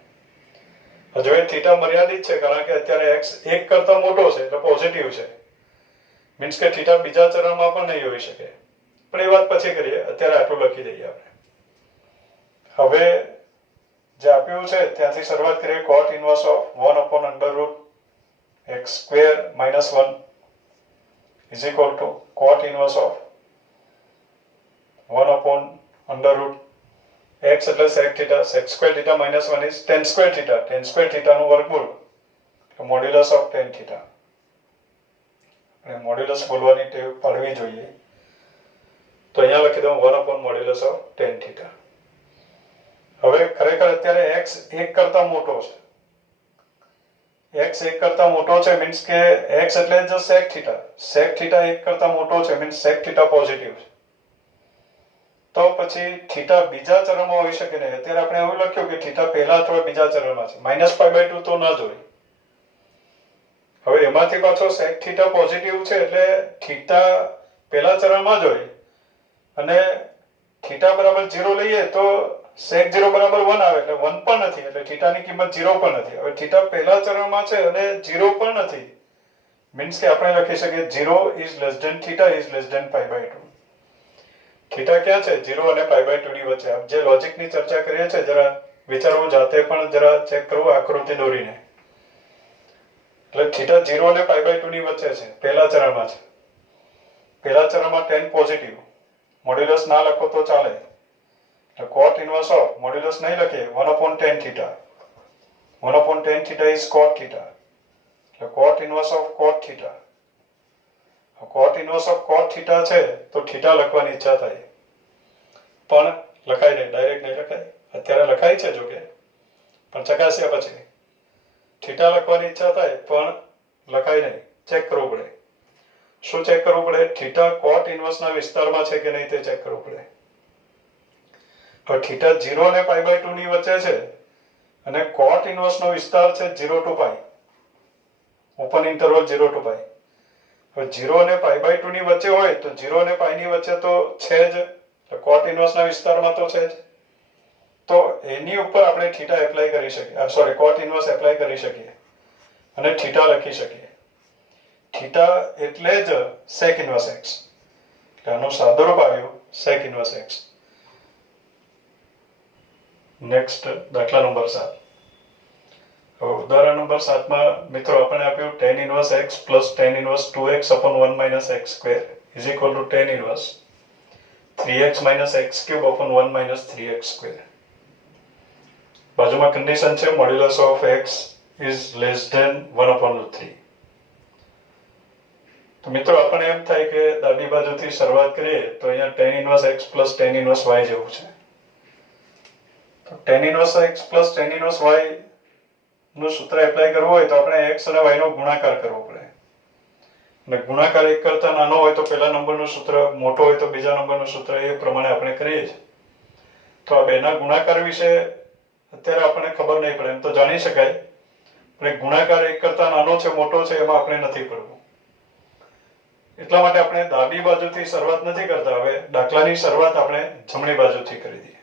હજુ એ θ મર્યાદિત છે કારણ કે અત્યારે x 1 કરતા મોટો છે એટલે પોઝિટિવ છે, મીન્સ કે θ બીજા ચરણમાં પણ નહીં હોઈ શકે. પણ એ વાત પછી કરીએ, અત્યારે આટલું લખી દઈએ આપણે. હવે જે આપ્યું છે ત્યાંથી શરૂઆત કરીએ. cot inverse of 1/√x² - 1 is equal to cot inverse of 1/√x એટલે sec θ, sec² θ - 1 is tan² θ, tan² θ નું વર્ગમૂળ મોડ્યુલસ ઓફ tan θ. અને મોડ્યુલસ બોલવાની ટેવ પાડવી જોઈએ. તો અહીંયા લખી દઉં 1/mod of tan θ. હવે ખરેખર અત્યારે x 1 કરતા મોટો છે. x 1 કરતા મોટો છે મીન્સ કે x એટલે જ sec θ. sec θ 1 કરતા મોટો છે મીન્સ sec θ પોઝિટિવ છે. તો પછી θ બીજા ચરણમાં હોઈ શકે નહીં. અત્યારે આપણે એવું લખ્યું કે θ પહેલા અથવા બીજા ચરણમાં છે. -π/2 તો ના જોઈ. હવે એમાંથી પાછો sec θ પોઝિટિવ છે એટલે θ પહેલા ચરણમાં જ હોય અને θ બરાબર 0 લઈએ તો sec 0 બરાબર 1 આવે એટલે 1 પણ નથી, એટલે θ ની કિંમત 0 પણ નથી. હવે θ પહેલા ચરણમાં છે અને 0 પણ નથી, મીન્સ કે આપણે લખી શકીએ 0 is less than θ is less than π/2. θ ક્યાં છે? 0 અને π/2 ની વચ્ચે. આપ જે લોજિકની ચર્ચા કરીએ છીએ જરા વિચારવું, જાતે પણ જરા ચેક કરવું આકૃતિ દોરીને. એટલે θ 0 અને π/2 ની વચ્ચે છે, પહેલા ચરણમાં છે. પહેલા ચરણમાં tan પોઝિટિવ, મોડ્યુલસ ના લખો તો ચાલે. એટલે cot ઇન્વર્સ ઓફ, મોડ્યુલસ નહીં લખીએ, 1/tan θ. 1/tan θ is cot θ. એટલે cot inverse of cot theta. cot inverse of cot theta છે તો theta લખવાની ઈચ્છા થાય, પણ લખાય નહીં, ડાયરેક્ટ નહીં લખાય. અત્યારે લખાય છે જો કે, પણ ચકાસ્યા પછી theta લખવાની ઈચ્છા થાય પણ લખાય નહીં, ચેક કરવું પડે. શું ચેક કરવું પડે? theta cot inverse ના વિસ્તારમાં છે કે નહીં તે ચેક કરવું પડે. હવે theta 0 અને π/2 ની વચ્ચે છે અને cot inverse નો વિસ્તાર છે 0 to π, ઓપન ઇન્ટરવલ 0 to π. હવે 0 અને π/2 ની વચ્ચે હોય તો 0 અને π ની વચ્ચે તો છે જ, cot inverse ના વિસ્તારમાં તો છે જ. તો એની ઉપર આપણે થીટા એપ્લાય કરી શકીએ, સોરી cot inverse એપ્લાય કરી શકીએ અને થીટા લખી શકીએ. થીટા એટલે જ sec inverse x. એટલે આનું સાદુરૂપ આવ્યું sec inverse x. નેક્સ્ટ દાખલા નંબર 7. ઉદાહરણ નંબર 7 માં મિત્રો આપણે આપ્યું tan inverse x plus tan inverse 2x upon 1 minus x square is equal to tan inverse 3x minus x cube upon 1 minus 3x square. બાજુમાં કન્ડિશન છે modulus of x is less than 1 upon 3. તો મિત્રો આપણને એમ થાય કે ડાબી બાજુથી શરૂઆત કરીએ તો અહીંયા tan inverse x plus tan inverse y જેવું છે. તો tan inverse x plus tan inverse y નું સૂત્ર એપ્લાય કરવું હોય તો આપણે x અને y નો ગુણાકાર કરવો પડે. અને ગુણાકાર એક કરતા નાનો હોય તો પહેલા નંબરનું સૂત્ર, મોટો હોય તો બીજા નંબરનું સૂત્ર, એ પ્રમાણે આપણે કરીએ છીએ. તો આ બેના ગુણાકાર વિશે અત્યારે આપણને ખબર નહીં પડે, એમ તો જાણી શકાય, પણ ગુણાકાર એક કરતા નાનો છે મોટો છે એમાં આપણે નથી પડવું. એટલા માટે આપણે ડાબી બાજુથી શરૂઆત નથી કરતા. હવે દાખલાની શરૂઆત આપણે જમણી બાજુથી કરી દઈએ,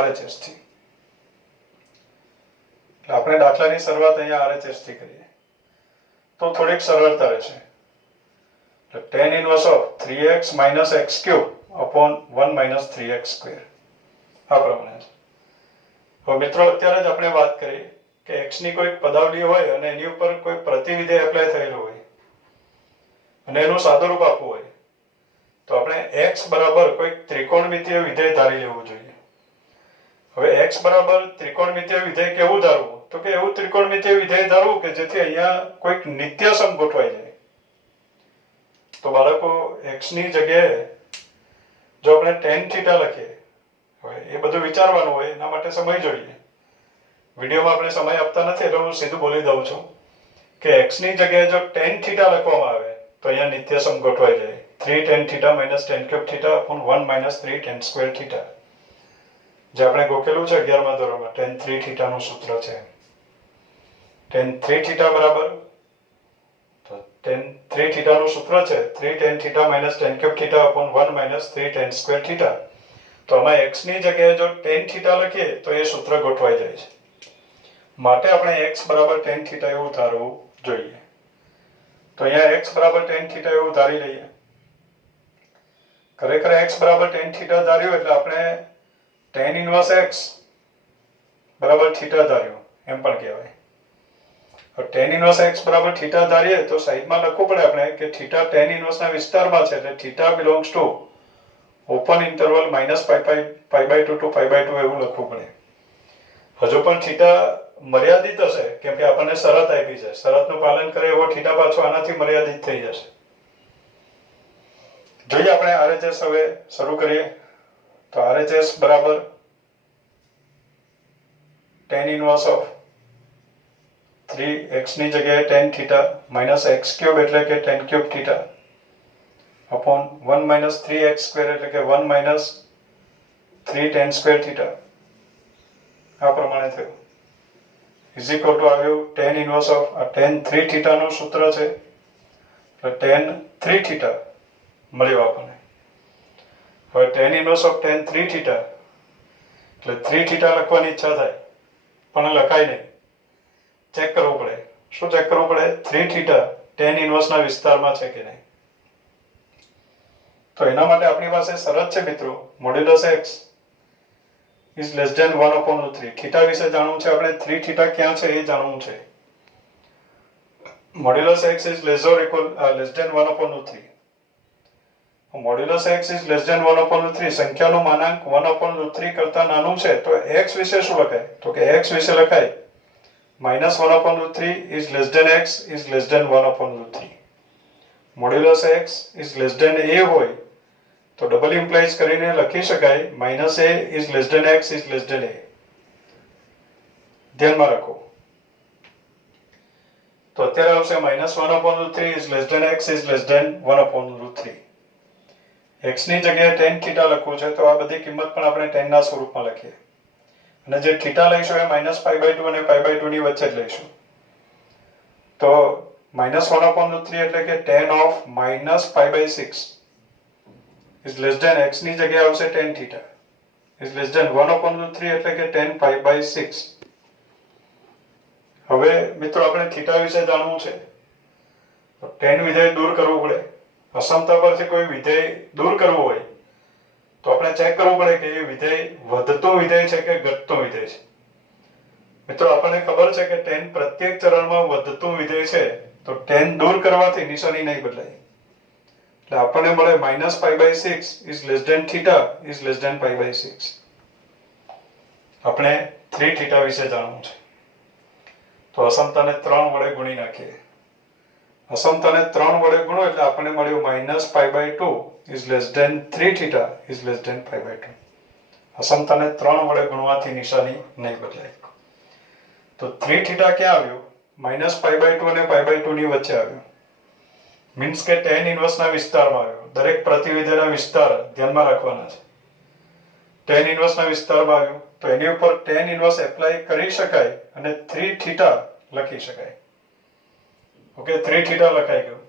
RHS થી. એટલે આપણે દાખલાની શરૂઆત અહીંયા RHS થી કરીએ તો થોડીક સરળતા રહેશે. tan inverse of 3x minus x cube upon 1 minus 3x square આ પ્રમાણે છે. હવે મિત્રો અત્યારે જ આપણે વાત કરી કે x ની કોઈ પદાવલી હોય અને એની ઉપર કોઈ પ્રતિવિધેય એપ્લાય થયેલું હોય અને એનું સાદુરૂપ આપવું હોય તો આપણે x બરાબર કોઈ ત્રિકોણમિતીય વિધેય ધારી લેવું જોઈએ. હવે x બરાબર ત્રિકોણમિતીય વિધેય કેવું ધારવું? તો કે એવું ત્રિકોણમિતીય વિધેય ધારવું કે જેથી અહીંયા કોઈક નિત્યસમ ગોઠવાઈ જાય. તો બાળકો x ની જગ્યાએ જો આપણે tan થીટા લખીએ, હવે એ બધું વિચારવાનું હોય, એના માટે સમય જોઈએ. વિડીયોમાં આપણે સમય આપતા નથી એટલે હું સીધું બોલી દઉં છું કે x ની જગ્યાએ જો tan થીટા લખવામાં આવે તો અહીંયા નિત્યસમ ગોઠવાઈ જાય. 3 tan theta minus tan cube theta upon 1 minus 3 tan square theta, જે આપણે ગોખેલું છે 11મા ધોરણમાં. tan 3 theta નું સૂત્ર છે. tan 3 theta બરાબર, તો tan 3 theta નું સૂત્ર છે 3 tan theta minus tan cube theta upon 1 minus 3 tan square theta. તો આમાં x ની જગ્યાએ જો tan theta લખીએ તો એ સૂત્ર ગોઠવાઈ જાય છે. માટે આપણે x બરાબર tan theta એવું ધારવું જોઈએ. તો અહીંયા x બરાબર tan theta એવું ધારી લઈએ. ખરેખર x બરાબર tan theta ધાર્યું એટલે આપણે tan inverse x બરાબર theta ધાર્યું એમ પણ કહેવાય. tan inverse x બરાબર theta ધારીએ તો સાઈડમાં લખવું પડે આપણે કે theta tan inverse ના વિસ્તારમાં છે, એટલે theta belongs to open interval -π/2 to π/2 એવું લખવું પડે. હજુ પણ theta મર્યાદિત હશે કેમ કે આપણને શરત આપી છે. શરતનું પાલન કરે એવો theta પાછો આનાથી મર્યાદિત થઈ જશે. જોઈએ આપણે RHS હવે શરૂ કરીએ. તો RHS બરાબર tan inverse of 3x ની જગ્યાએ tan theta minus x cube એટલે કે tan cube theta upon 1 minus 3x square એટલે કે 1 minus 3 tan square theta આ પ્રમાણે થયું. is equal to આવ્યું tan inverse of tan 3 theta નું સૂત્ર છે એટલે tan 3 theta મળ્યું આપણને. હવે tan inverse of tan 3 theta એટલે 3 theta લખવાની ઈચ્છા થાય પણ લખાય નહીં, ચેક કરવું પડે. શું ચેક કરવું પડે? 3 theta tan inverse ના વિસ્તારમાં છે કે નહીં. તો એના માટે આપણી પાસે શરત છે મિત્રો, modulus x is less than 1 upon 3. Theta વિશે જાણવું છે આપણે, 3 થીટા ક્યાં છે એ જાણવું છે. modulus x is less than 1 upon 3. modulus x is less than 1 upon 3 સંખ્યાનું માનાંક 1 upon 3 કરતા નાનું છે તો x વિશે શું લખાય? તો કે x વિશે લખાય minus 1 upon root 3 is less than x is less than 1 upon root 3. Modulus x is less than a હોય તો ડબલ ઇમ્પ્લાઇઝ કરીને લખી શકાય minus a is less than x is less than a. ધ્યાનમાં રાખો. તો અત્યારે આવશે minus 1 upon root 3 is less than x is less than 1 upon root 3. x ની જગ્યાએ tan થીટા લખવું છે તો આ બધી કિંમત પણ આપણે tan ના સ્વરૂપમાં લખીએ. અને જે થીટા લઈશું એ -π/2 અને π/2 ની વચ્ચે જ લઈશું. તો -1 upon root 3 એટલે કે tan of -π/6 is less than x ની જગ્યાએ આવશે tan theta is less than 1 upon root 3 એટલે કે tan π/6. હવે મિત્રો આપણે થીટા વિશે જાણવું છે તો tan વિધેય દૂર કરવું પડે. અસમતા પરથી કોઈ વિધેય દૂર કરવું હોય તો આપણે ચેક કરવું પડે કે એ વિધેય વધતું વિધેય છે કે ઘટતું વિધેય છે. મિત્રો આપણને ખબર છે કે tan પ્રત્યેક ચરણમાં વધતું વિધેય છે તો tan દૂર કરવાથી નિશાની નહીં બદલાય. એટલે આપણને મળે -π/6 is less than theta is less than π/6. આપણે 3 થીટા વિશે જાણવું છે તો અસમતાને 3 વડે ગુણી નાખીએ. અસમતાને 3 વડે ગુણો એટલે આપણને મળ્યું -π/2 is less than 3 theta is less than π/2. અસમતાને 3 વડે ગુણવાથી નિશાની નહીં બદલાય. તો 3 થીટા ક્યાં આવ્યું? -π/2 અને π/2 ની વચ્ચે આવ્યું. મીન્સ કે tan ઇન્વર્સ ના વિસ્તારમાં આવ્યો. દરેક પ્રતિવિધેયના વિસ્તાર ધ્યાનમાં રાખવાના છે. tan ઇન્વર્સ ના વિસ્તારમાં આવ્યું તો એની ઉપર tan ઇન્વર્સ એપ્લાય કરી શકાય અને 3 થીટા લખી શકાય. ઓકે, 3 થીટા લખાઈ ગયું.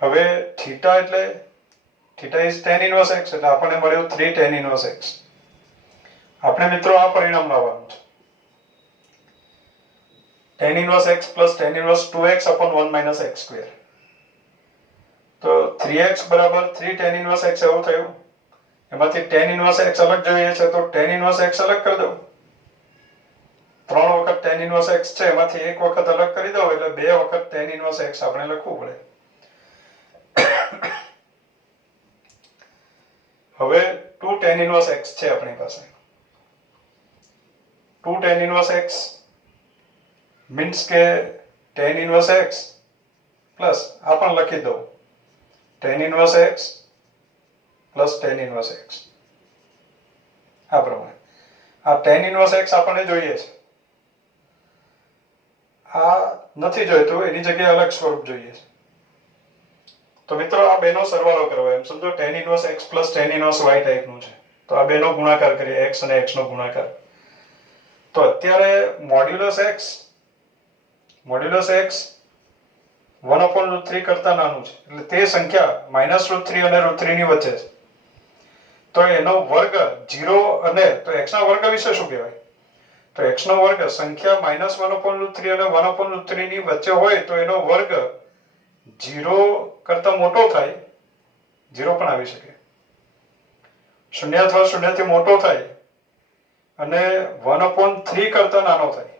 હવે થીટા એટલે theta is tan inverse x એટલે આપણને મળ્યું 3 tan ઇન્વર્સ x. આપણે મિત્રો આ પરિણામ લાવવાનું છે. tan inverse x plus tan inverse 2x upon 1 minus x square. તો 3x બરાબર 3 tan ઇન્વર્સ x એવું થયું. એમાંથી tan ઇન્વર્સ x અલગ જોઈએ છે તો tan ઇન્વર્સ x અલગ કરી દઉં. 3 વખત tan ઇન્વર્સ x છે એમાંથી એક વખત અલગ કરી દઉં એટલે 2 વખત tan ઇન્વર્સ x આપણે લખવું પડે. હવે 2 tan ઇન્વર્સ x છે આપણી પાસે. 2 tan ઇન્વર્સ x મીન્સ કે tan ઇન્વર્સ x પ્લસ આ પણ લખી દઉં tan inverse x plus tan inverse x. આ પ્રમાણે આ tan ઇન્વર્સ x આપણને જોઈએ છે. આ નથી જોઈતું એની જગ્યાએ અલગ સ્વરૂપ જોઈએ છે. તો મિત્રો આ બેનો સરવાળો કરવો એમ સમજો tan inverse x plus tan inverse y ટાઈપનું છે તો આ બેનો ગુણાકાર કરીએ x અને x નો ગુણાકાર. તો અત્યારે મોડ્યુલસ x 1 upon root 3 કરતા નાનું છે એટલે તે સંખ્યા -√3 અને √3 ની વચ્ચે છે. તો એનો વર્ગ 0 અને તો x ના વર્ગ વિશે શું કહેવાય? તો x નો વર્ગ સંખ્યા -1 upon √3 અને 1 upon √3 ની વચ્ચે હોય તો એનો વર્ગ 0 કરતા મોટો થાય. 0 પણ આવી શકે. 0 અથવા 0 થી મોટો થાય અને 1 upon 3 કરતા નાનો થાય.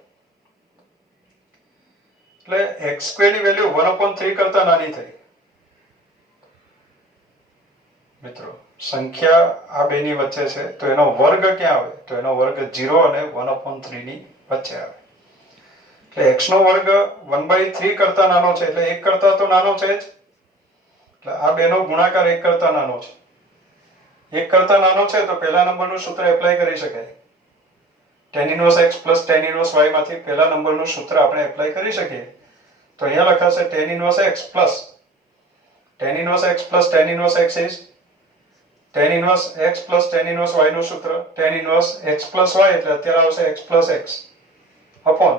એટલે x² ની વેલ્યુ 1 upon 3 કરતા નાની થઈ. મિત્રો સંખ્યા આ બેની વચ્ચે છે તો એનો વર્ગ ક્યાં આવે? તો એનો વર્ગ 0 અને 1 upon 3 ની વચ્ચે આવે. એટલે x નો વર્ગ 1/3 કરતા નાનો છે એટલે 1 કરતા તો નાનો છે જ. એટલે આ બેનો ગુણાકાર 1 કરતા નાનો છે. 1 કરતા નાનો છે તો પહેલા નંબરનું સૂત્ર એપ્લાય કરી શકાય. tan inverse x plus tan inverse y માંથી પહેલા નંબરનું સૂત્ર આપણે એપ્લાય કરી શકીએ. તો અહીંયા લખાશે tan inverse x plus tan inverse x plus tan inverse x is tan inverse x plus tan inverse y નું સૂત્ર tan inverse x plus y એટલે અત્યારે આવશે x plus x upon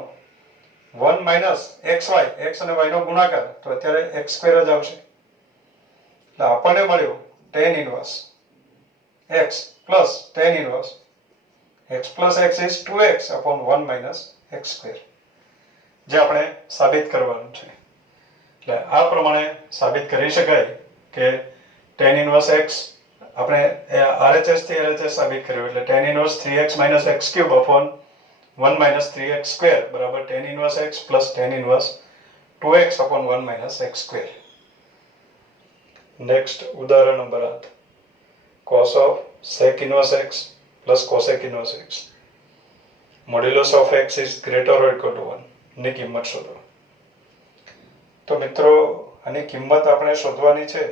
1 minus xy x અને y નો ગુણાકાર તો અત્યારે x² જ આવશે. એટલે આપણને મળ્યું tan inverse x plus tan inverse x plus x is 2x upon 1 minus x². જે આપણે સાબિત કરવાનું છે. એટલે આ પ્રમાણે સાબિત કરી શકાય કે tan ઇન્વર્સ x આપણે RHS થી LHS સાબિત કર્યું એટલે tan inverse 3x minus x³ upon 1 minus 3x² બરાબર tan inverse x plus tan inverse 2x upon 1 minus x². Next ઉદાહરણ number 8 cos of sec inverse x plus cosec inverse x. Modulus of x is greater or equal to 1 ની કિંમત શોધો. તો મિત્રો આની કિંમત આપણે શોધવાની છે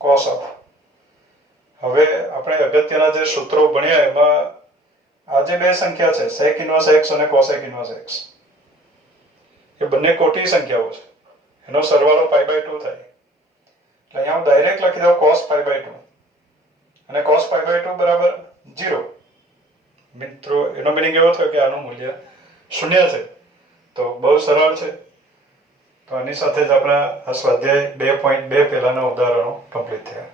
cos ઓફ. હવે આપણે અગત્યના જે સૂત્રો ભણ્યા એમાં આ જે બે સંખ્યા છે sec ઇન્વર્સ x અને cosec ઇન્વર્સ x એ બંને કોટી સંખ્યાઓ છે. એનો સરવાળો π/2 થાય. એટલે અહીંયા હું ડાયરેક્ટ લખી દઉં cos π/2 અને cos π/2 બરાબર 0. મિત્રો એનો મીનિંગ એવો થયો કે આનું મૂલ્ય 0 છે. તો બહુ સરળ છે. તો આની સાથે જ આપણા આ સ્વાધ્યાય 2.2 પહેલાના ઉદાહરણો કમ્પ્લીટ થયા.